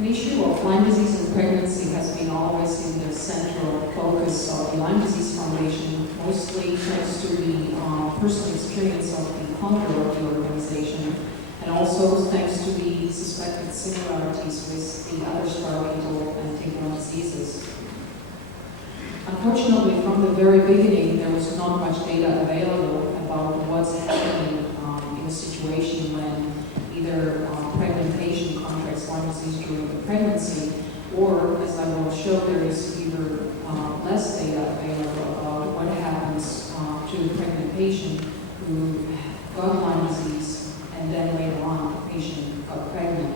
An issue of Lyme disease and pregnancy has been always in the central focus of the Lyme Disease Foundation, mostly thanks to the personal experience of the founder of the organization, and also thanks to the suspected similarities with the other star-beetle and tick-borne diseases. Unfortunately, from the very beginning, there was not much data available about what's happening in a situation when either pregnant patient contracts Lyme disease during the pregnancy, or, as I will show, there is either less data available about what happens to the pregnant patient who got Lyme disease and then later on the patient got pregnant.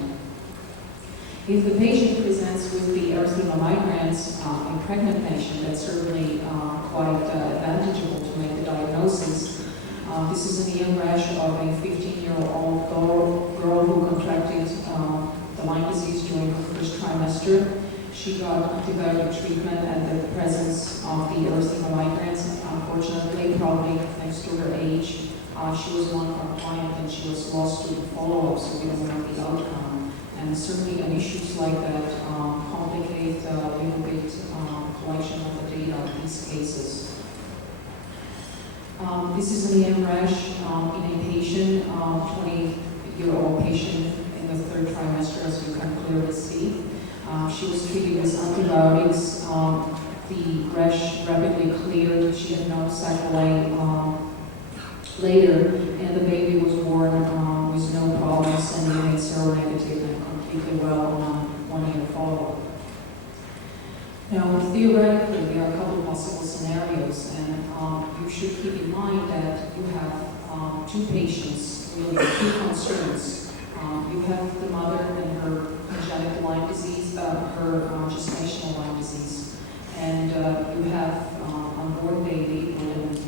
If the patient presents with the erythema migrans in pregnant patient, that's certainly quite advantageable to make the diagnosis. This is an EM rash of a 15-year-old girl who contracted the Lyme disease during her first trimester. She got antibiotic treatment and the presence of the erythema migrans. Unfortunately, probably thanks to her age, she was non-compliant and she was lost to the follow-up, so we don't know the outcome. And certainly, issues like that complicate a little bit collection of the data in these cases. This is an EM rash in a patient, 20-year-old patient in the third trimester, as you can clearly see. She was treated with antibiotics. The rash rapidly cleared. She had no sequelae later, and the baby was born with no problems and remained seronegative and completely well on 1-year follow-up. Now, theoretically, there are a couple of possible scenarios, and you should keep in mind that you have two patients, really two concerns. You have the mother and her congenital Lyme disease, her gestational Lyme disease, and you have unborn baby and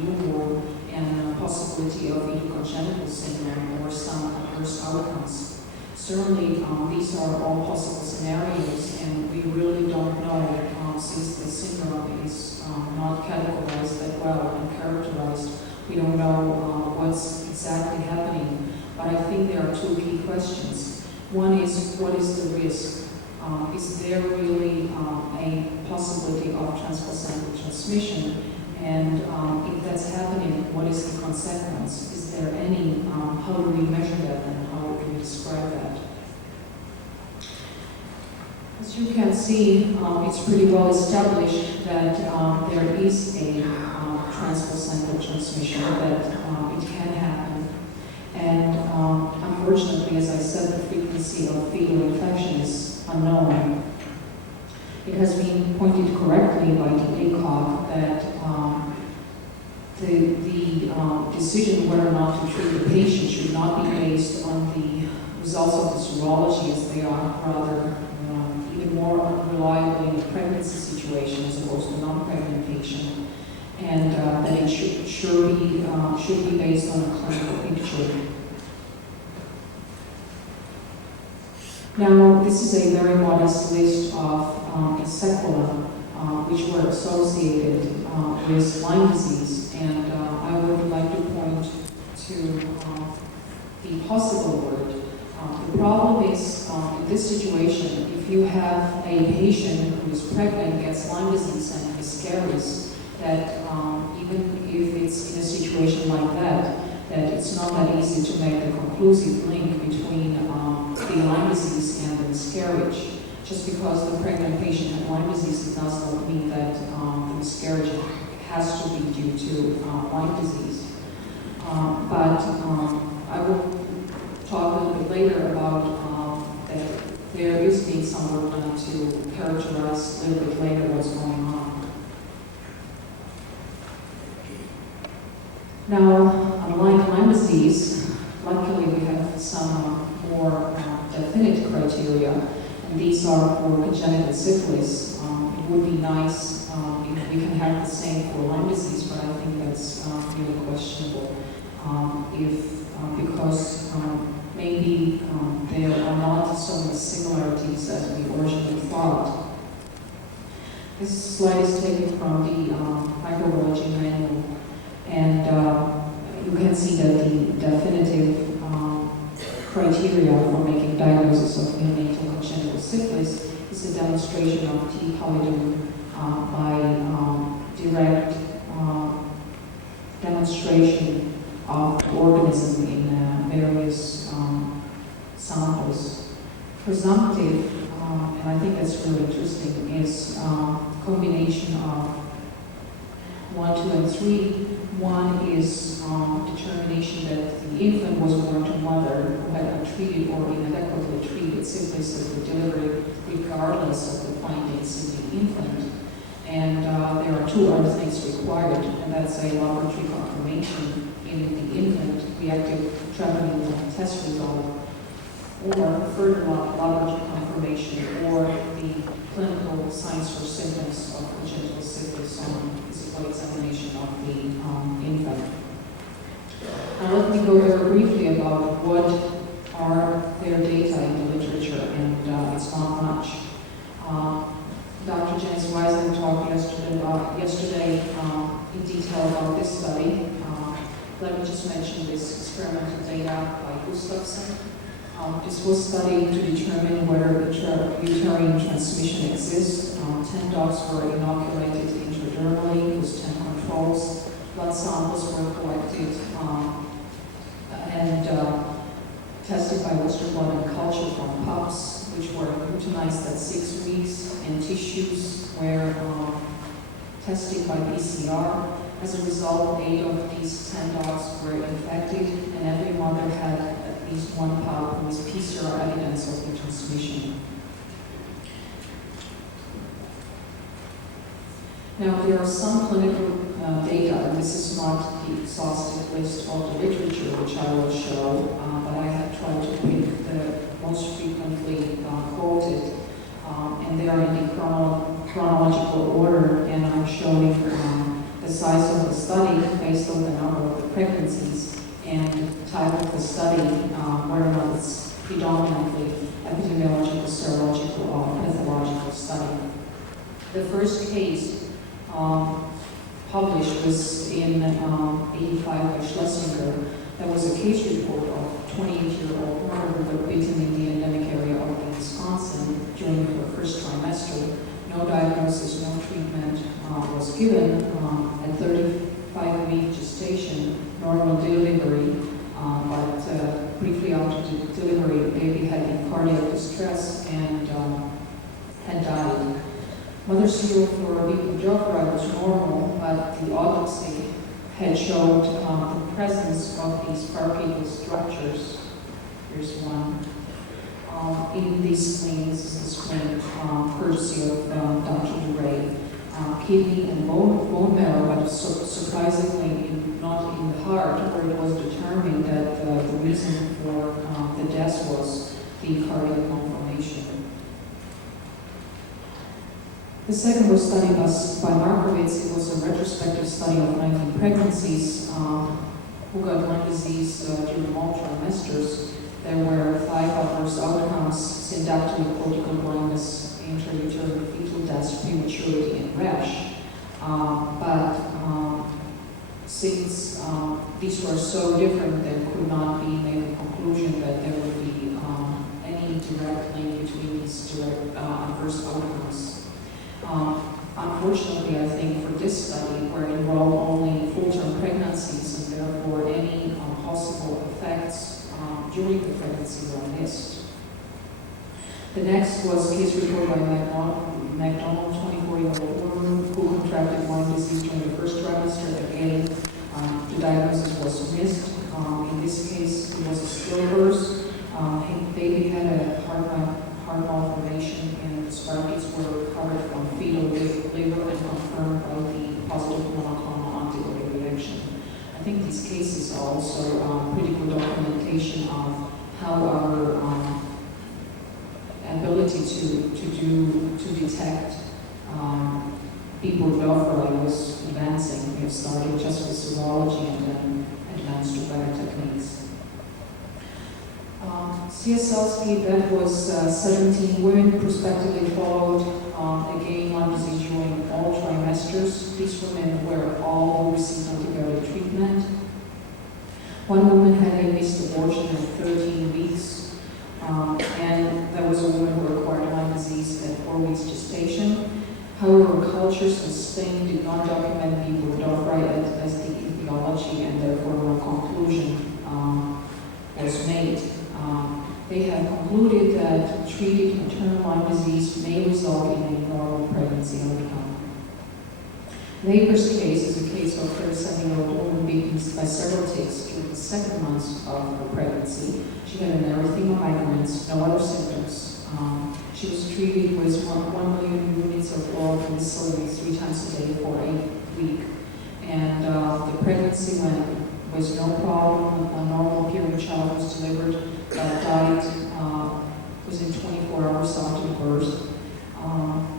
newborn, and a possibility of either congenital syndrome or some adverse outcomes. Certainly, these are all possible scenarios, and we really don't know, since the syndrome is not categorized that well and characterized, we don't know what's exactly happening. But I think there are two key questions. One is, what is the risk? Is there really a possibility of transplacental transmission? And if that's happening, what is the consequence? Is there any, how do we measure that and how do we describe that? As you can see, it's pretty well established that there is a transplacental transmission, that it can happen. And unfortunately, as I said, the frequency of fetal infection is unknown. It has been pointed correctly by the ACOG that the decision whether or not to treat the patient should not be based on the results of the serology, as they are rather even more reliable in a pregnancy situation as opposed to a non-pregnant patient, and that it should be based on a clinical picture. Now, this is a very modest list of sequelae which were associated with Lyme disease, and I would like to point to the possible word. The problem is, in this situation, if you have a patient who is pregnant, gets Lyme disease and miscarries, that even if it's in a situation like that it's not that easy to make a conclusive link between the Lyme disease and the miscarriage. Just because the pregnant patient had Lyme disease, it does not mean that the miscarriage has to be due to Lyme disease. But I will talk a little bit later about that there is being some work done to characterize a little bit later what's going on. Now, unlike Lyme disease, luckily we have some more definite criteria, and these are for congenital syphilis. It would be nice if we can have the same for Lyme disease, but I think that's really questionable. Because maybe there are not so many similarities as we originally thought. This slide is taken from the microbiology manual, and you can see that the definitive criteria for making diagnosis of neonatal it's a demonstration of T. pallidum by direct demonstration of organism in various samples. Presumptive, and I think that's really interesting, is combination of 1, 2, and 3. One is determination that the infant was born to mother who had untreated or inadequately treated syphilis of the delivery, regardless of the findings in the infant. And there are 2 other things required, and that's a laboratory confirmation in the infant, reactive traveling test result, or further laboratory confirmation, or the clinical signs or symptoms of congenital syphilis on physical examination of the infant. Now let me go very briefly about what are their data in the literature, and it's not much. Dr. Janice Weisner talked yesterday in detail about this study. Let me just mention this experimental data by Gustafsson. This was studied to determine whether uterine transmission exists. 10 dogs were inoculated intradermally with 10 controls. Blood samples were collected and tested by Western blot and culture from pups, which were euthanized at 6 weeks, and tissues were tested by PCR. As a result, 8 of these 10 dogs were infected, and every mother had at least 1 pup with PCR evidence of the transmission. Now, there are some clinical data, and this is not the exhaustive list of the literature, which I will show, but I have tried to pick the most frequently quoted, and they are in the chronological order, and I'm showing the size of the study based on the number of the pregnancies and type of the study, whether or not it's predominantly epidemiological, serological, or pathological study. The first case published was in 85 by Schlesinger. That was a case report of 28-year-old mother who got bitten in the endemic area of Wisconsin during her first trimester. No diagnosis, no treatment was given. At 35-week gestation, normal delivery, but briefly after the delivery, the baby had in cardiac distress and had died. Mother's Pseudophora was normal, but the autopsy had showed the presence of these parietal structures. Here's one. In these spleens, this is the spleen, courtesy of Dr. Duray. Kidney and bone marrow, but surprisingly not in the heart, where it was determined that the reason for the death was the cardiac malformation. The second was studied by Markowitz. It was a retrospective study of 19 pregnancies who got Lyme disease during all trimesters. There were 5 adverse outcomes: syndactyly, cortical blindness, intrauterine fetal death, prematurity, and rash. Since these were so different, there could not be made a conclusion that there would be any direct link between these adverse outcomes. Unfortunately, I think for this study, were enrolled only full-term pregnancies, and therefore any possible effects during the pregnancy were missed. The next was a case report by McDonald, 24-year-old woman who contracted Lyme disease during the first trimester. Again, the diagnosis was missed. In this case, it was a stillbirth. The baby had a heart malformation, and the sparkies were recovered from fetal liver and confirmed by the positive monoclonal antibody reaction. I think these cases are also pretty good documentation of how our ability to detect B. burgdorferi was advancing. We have started just with serology and then advanced to better techniques. Cieselsky, that was 17 women prospectively followed, again, Lyme disease during all trimesters. These women were all received antibiotic treatment. One woman had a missed abortion at 13 weeks, and there was a woman who acquired Lyme disease at 4 weeks gestation. However, cultures in Spain did not document B. burgdorferi as the etiology, and therefore no conclusion was made. They have concluded that treated maternal Lyme disease may result in a normal pregnancy outcome. Neighbor's case is a case of a 37-year-old woman being by several ticks during the second months of her pregnancy. She had an erythema migrans, no other symptoms. She was treated with 1 million units of oral penicillin 3 times a day for a week. And the pregnancy went with no problem. A normal appearing child was delivered, died within 24 hours after birth.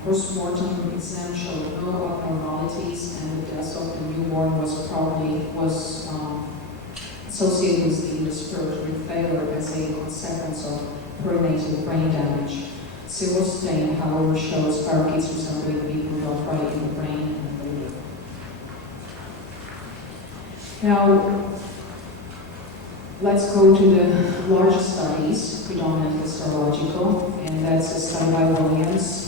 Post-mortem exam showed no abnormalities, and the death of the newborn was associated with the respiratory failure as a consequence of perinatal brain damage. Silver stain, however, shows parakeets resembling B. burgdorferi in the brain and the liver. Now, let's go to the larger studies, predominantly serological, and that's a study by Williams,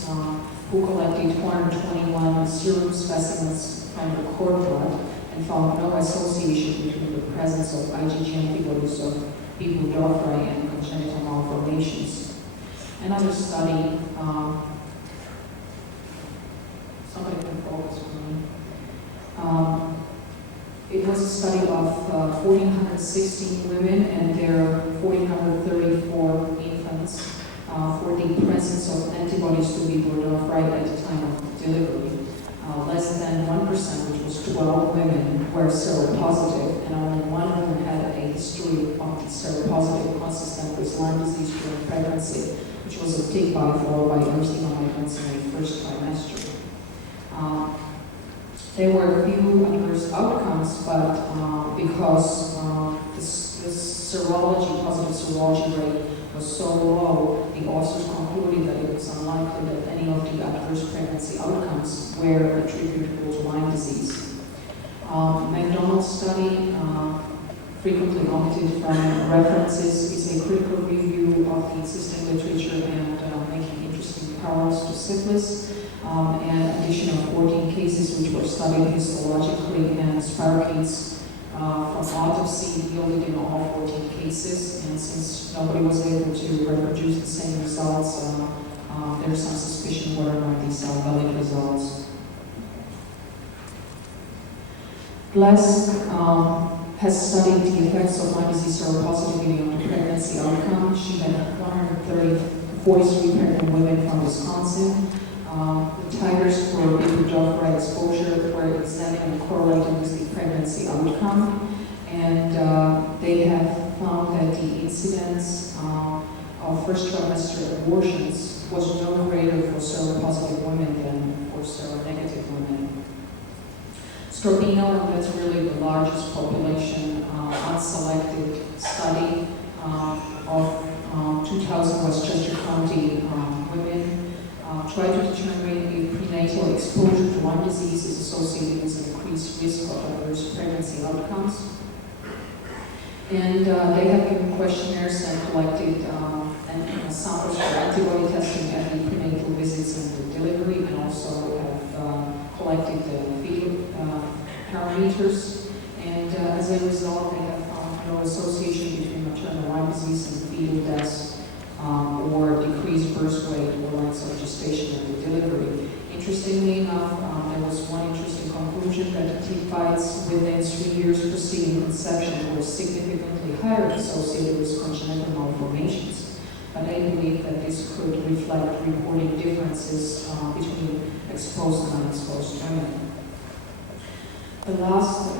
who collected 221 serum specimens from the cord blood and found no association between the presence of IgG antibodies of B. burgdorferi and congenital malformations. Another study, somebody can focus on me. It was a study of 1,416 women and their 1,434 infants for the presence of antibodies to B. burgdorferi at the time of delivery. Less than 1%, which was 12 women, were seropositive, and only 1 woman had a history of the seropositive consistent with Lyme disease during pregnancy, which was a tick bite followed by erythema migrans in the first trimester. There were a few adverse outcomes, but because the serology, positive serology rate was so low, the authors concluded that it was unlikely that any of the adverse pregnancy outcomes were attributable to Lyme disease. McDonald's study, frequently omitted from references, is a critical review of the existing literature and making interesting parallels to syphilis. And addition of 14 cases which were studied histologically, and spirochetes from autopsy yielded in all 14 cases. And since nobody was able to reproduce the same results, there's some suspicion whether or not these are valid results. Glass has studied the effects of Lyme disease seropositivity on the pregnancy outcome. She had 143 pregnant women from Wisconsin. The titers for B. burgdorferi exposure were examined and correlated with the pregnancy outcome, and they have found that the incidence of first trimester abortions was no greater for seropositive women than for seronegative women. Strobino, and that's really the largest population, unselected study of 2,000 Westchester County women. Try to determine if prenatal exposure to Lyme disease is associated with an increased risk of adverse pregnancy outcomes. And they have given questionnaires and collected samples for antibody testing at the prenatal visits and the delivery, and also have collected the fetal parameters. And as a result, they have found no association between maternal Lyme disease and fetal deaths, or decreased birth weight or length of gestation at the delivery. Interestingly enough, there was one interesting conclusion that the tick bites within 3 years preceding conception were significantly higher associated with congenital malformations. But I believe that this could reflect reporting differences between exposed and unexposed women. The last,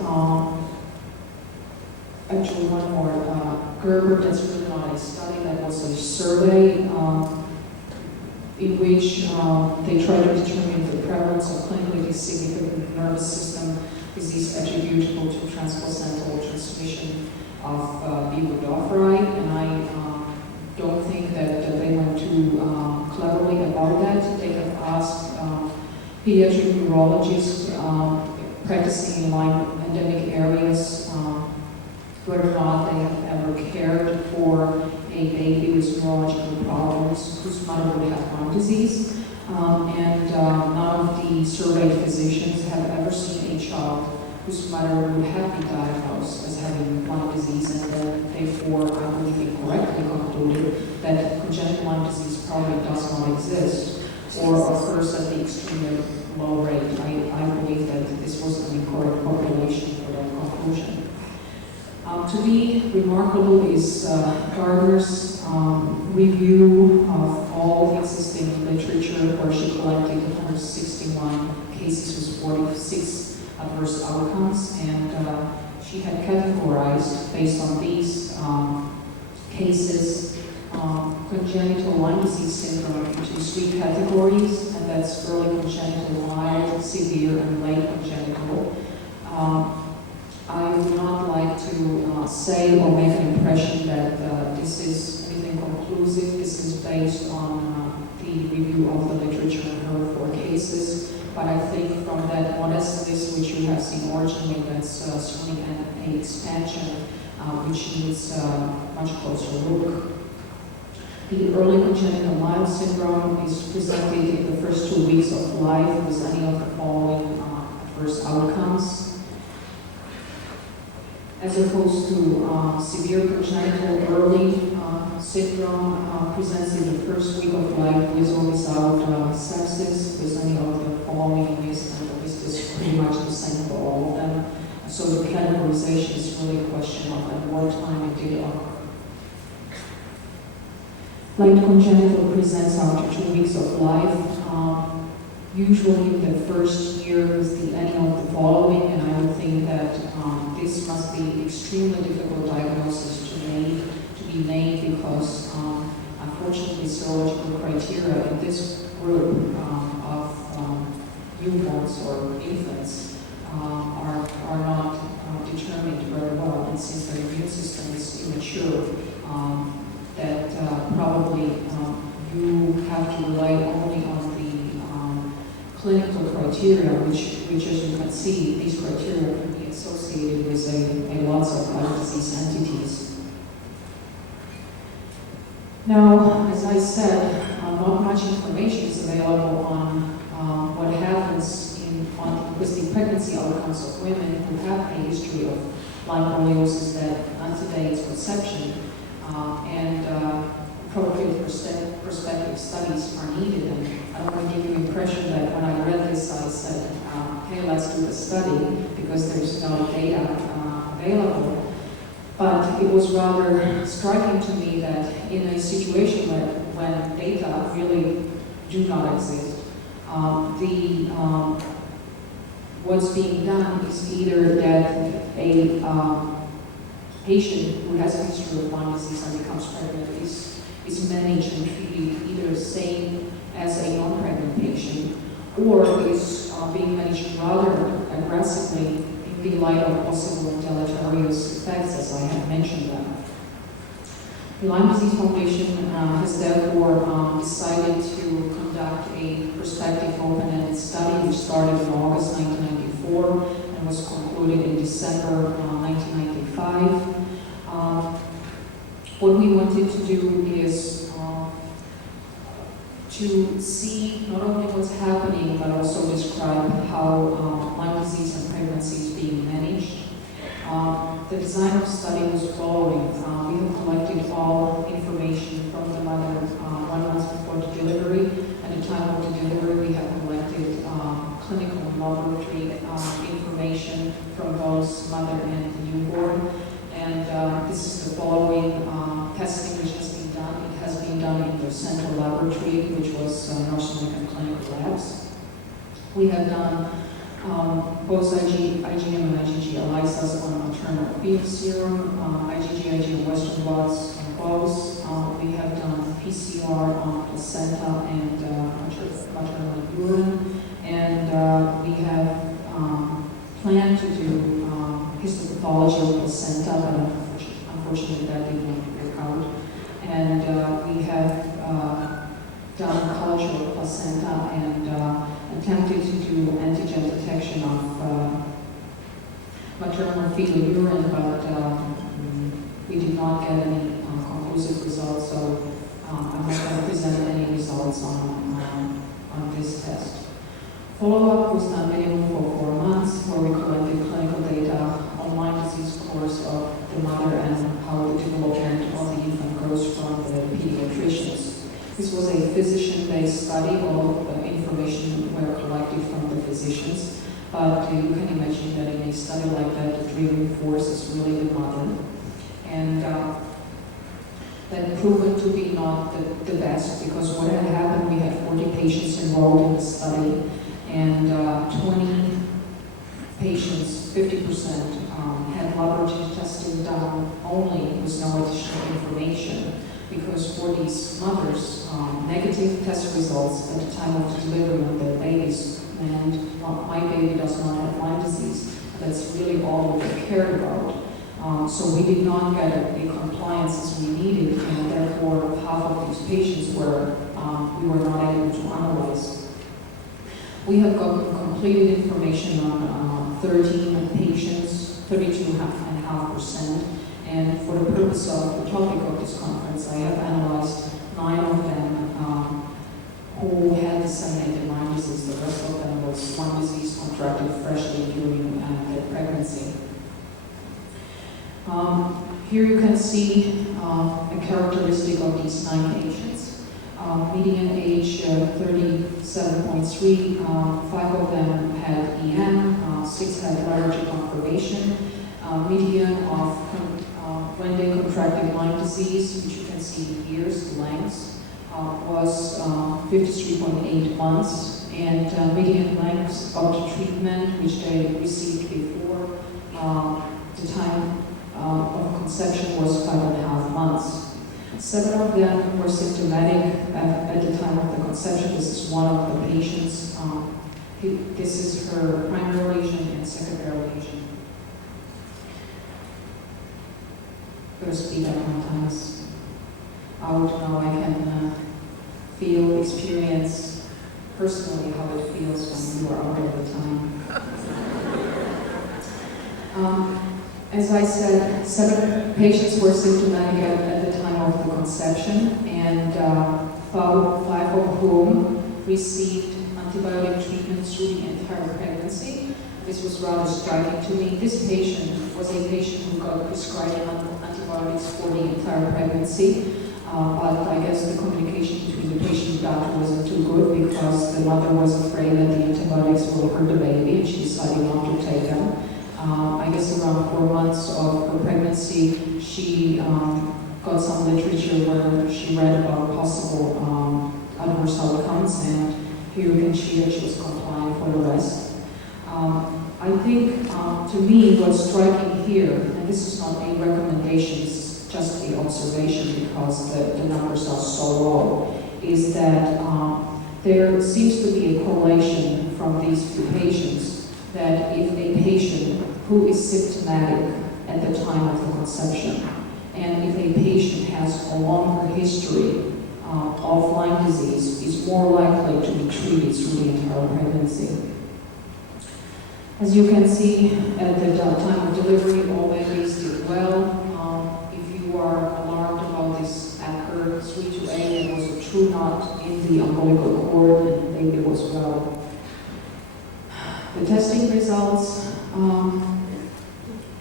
actually one more, Gerber, that's really not a study, that was a survey in which they tried to determine the prevalence of clinically significant nervous system disease attributable to transplacental transmission of B. burgdorferi, and I don't think that they went too cleverly about that. They have asked pediatric neurologists practicing in Lyme endemic areas whether or not they have ever cared for a baby with neurological problems whose mother would have Lyme disease. None of the surveyed physicians have ever seen a child whose mother would have been diagnosed as having Lyme disease, and then therefore, I believe, incorrectly concluded that congenital Lyme disease probably does not exist or occurs at the extremely low rate. I believe that this was an incorrect population for that conclusion. To me, remarkable is Gardner's review of all existing literature, where she collected 161 cases with 46 adverse outcomes, and she had categorized, based on these cases, congenital Lyme disease syndrome into 3 categories, and that's early congenital, mild, severe, and late congenital. I would not like to say or make an impression that this is anything conclusive. This is based on the review of the literature in her 4 cases, but I think from that modest list, which you have seen originally, that's certainly an expansion which needs much closer look. The early congenital mild syndrome is presented in the first 2 weeks of life with any of the following adverse outcomes. As opposed to severe congenital early syndrome presents in the first week of life with or without sepsis, with any of the following list, and the list is pretty much the same for all of them. So the categorization is really a question of at what time it did occur. Late congenital presents after 2 weeks of life, usually in the first year with any of the following, and I would think that this must be extremely difficult diagnosis to be made because unfortunately serological criteria in this group of newborns or infants are not determined very well, and since their immune system is immature, that probably you have to rely only on the clinical criteria, which as you can see, these criteria can be associated with a lots of other disease entities. Now, as I said, not much information is available on what happens with the pregnancy outcomes of women who have a history of Lyme borreliosis that antedates conception, and appropriate prospective studies are needed. And I don't want to give you the impression that when I read this, I said, hey, let's do the study, because there's no data available. But it was rather striking to me that in a situation when data really do not exist, what's being done is either that a patient who has a history of Lyme disease and becomes pregnant is managed and treated either the same as a non-pregnant patient, or is being managed rather aggressively in the light of possible deleterious effects, as I have mentioned them. The Lyme Disease Foundation has therefore decided to conduct a prospective open-ended study, which started in August 1994 and was concluded in December 1995. What we wanted to do is to see not only what's happening, but also describe how Lyme disease and pregnancy is being managed. The design of the study was following. We have collected all information from the mother 1 month before the delivery. At the time of the delivery, we have collected clinical and laboratory information from both mother and the newborn. And this is the following testing which has been done. It has been done in the central laboratory, which was North American Clinical Labs. We have done both IgM and IgG ELISAs on maternal fetal serum, IgG Western blots on both. We have done PCR on placenta and maternal urine, and we have planned to do histopathology of placenta, but unfortunately that did not work out. And we have done culture of placenta and attempted to do antigen detection of maternal fetal urine, but we did not get any conclusive results, so I'm not going to present any results on Follow-up was done minimum for 4 months, where we collected clinical data on Lyme disease course of the mother and how the development of the infant goes from the pediatricians. This was a physician-based study. All of the information were collected from the physicians, but you can imagine that in a study like that, the driving force is really the mother. And that proven to be not the best, because what had happened, we had 40 patients enrolled in the study, and 20 patients, 50%, had laboratory testing done only with no additional information, because for these mothers, negative test results at the time of delivery of their babies meant, well, my baby does not have Lyme disease. That's really all they cared about. So we did not get the compliance as we needed, and therefore half of these patients we were not able to analyze. We have gotten completed information on 13 patients, 32.5%, and for the purpose of the topic of this conference, I have analyzed 9 of them who had disseminated Lyme disease. The rest of them was Lyme disease contracted freshly during their pregnancy. Here you can see a characteristic of these 9 patients. Median age 37.3, 5 of them had EM, 6 had allergic confirmation. Median of when they contracted Lyme disease, which you can see in years, lengths, was 53.8 months, and median length of treatment, which they received before the time of conception, was 5.5 months. 7 of them were symptomatic at the time of the conception. This is one of the patients. This is her primary lesion and secondary lesion. I'm going to speed up my times out now. I can feel, experience personally how it feels when you are out of the time. As I said, 7 patients were symptomatic at the time of the conception, and 5 of whom received antibiotic treatment through the entire pregnancy. This was rather striking to me. This patient was a patient who got prescribed antibiotics for the entire pregnancy, but I guess the communication between the patient and doctor wasn't too good, because the mother was afraid that the antibiotics will hurt the baby, and she decided not to take them. I guess around 4 months of her pregnancy, she got some literature where she read about possible adverse outcomes, and here you can see that she was compliant for the rest. I think, to me, what's striking here, and this is not a recommendation, this is just an observation because the numbers are so low, is that there seems to be a correlation from these few patients that if a patient who is symptomatic at the time of the conception, and if a patient has a longer history of Lyme disease, is more likely to be treated through the entire pregnancy. As you can see, at the time of delivery, all babies did well. If you are alarmed about this anchor 3 to 8, there was a true knot in the umbilical cord, and the baby was well. The testing results,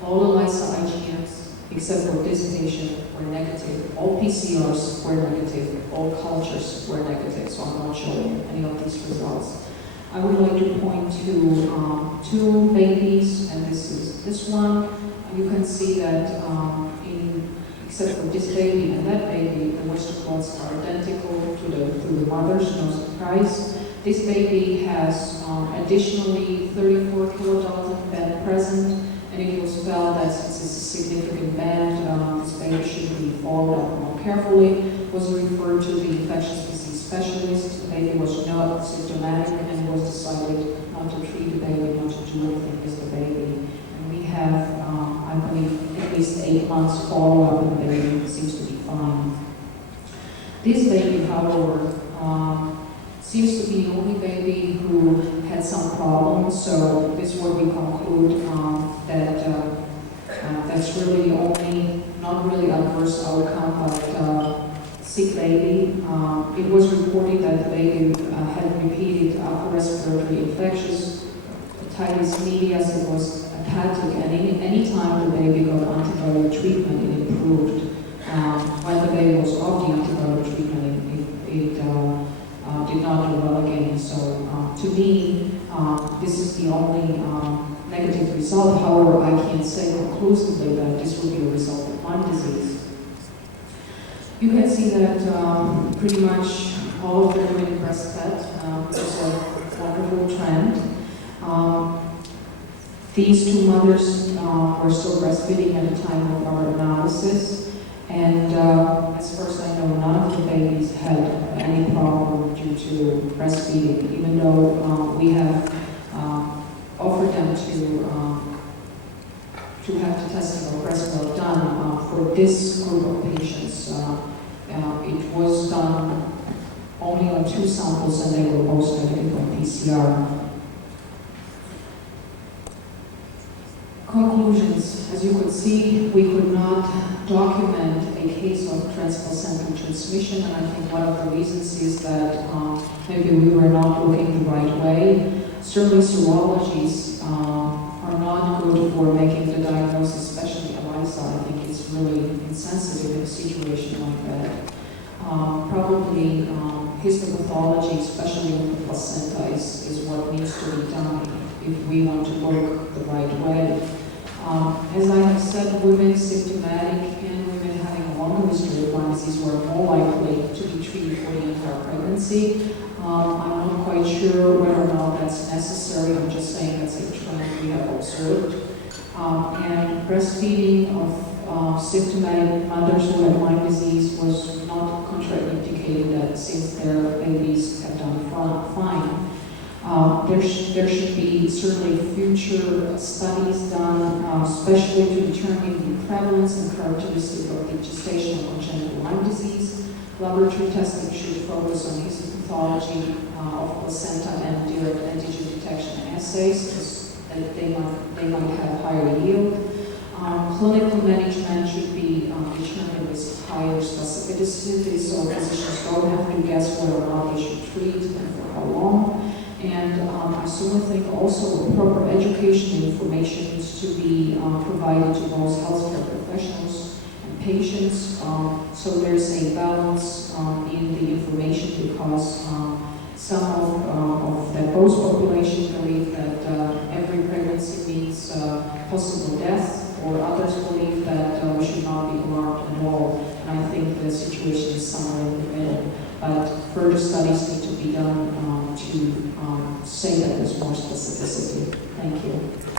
all ELISA IgMs, except for this patient, were negative. All PCRs were negative. All cultures were negative, so I'm not showing any of these results. I would like to point to 2 babies, and this is this one. You can see that except for this baby and that baby, the moisture plots are identical to the mothers, no surprise. This baby has additionally 34 kilodalton band present, and it was felt that since it's a significant band, this baby should be followed up more carefully. Was referred to the infectious disease specialist. The baby was not symptomatic, and was decided not to treat the baby, not to do anything with the baby. And we have, I believe, at least 8 months follow-up, and the baby seems to be fine. This baby, however, seems to be the only baby who had some problems, so this is where we conclude that that's really the only, not really adverse outcome, but sick baby. It was reported that the baby had repeated treated upper respiratory infectious hepatitis media as it was hepatic, and any time the baby got antibiotic treatment, it improved. When the baby was off the antibiotic treatment, it did not do well again. So to me, this is the only negative result. However, I can't say conclusively that this will be a result of Lyme disease. You can see that pretty much all of the women breastfed. It's a wonderful trend. These two mothers were still breastfeeding at the time of our analysis, and as far as I know, none of the babies had any problem due to breastfeeding, even though we have offered them to have the testing of breast milk done. For this group of patients, it was done only on 2 samples, and they were both negative on PCR. Conclusions. As you could see, we could not document a case of transplacental transmission, and I think one of the reasons is that maybe we were not looking the right way. Certainly serologies are not good for making the diagnosis, especially ELISA. I think it's really insensitive in a situation like that. Probably histopathology, especially in the placenta, is what needs to be done if we want to work the right way. As I have said, women symptomatic and women having a longer history of Lyme disease were more likely to be treated for the entire pregnancy. I'm not quite sure whether or not that's necessary. I'm just saying that's a trend we have observed. And breastfeeding of symptomatic mothers who had Lyme disease was not contraindicated, that since their babies have done fine. There should be certainly future studies done, especially to determine the prevalence and characteristic of the gestational congenital Lyme disease. Laboratory testing should focus on histopathology of placenta and direct antigen detection assays, as they might have higher yield. Clinical management should be determined with higher specificity, so physicians don't have to guess whether or not they should treat and for how long. And I certainly think also proper education information needs to be provided to both healthcare professionals and patients. So there's a balance in the information, because some of that both population believe that every pregnancy means possible death, or others believe that we should not be alarmed at all. And I think the situation is somewhere in the middle. But further studies need to be done to say that there's more specificity. Thank you.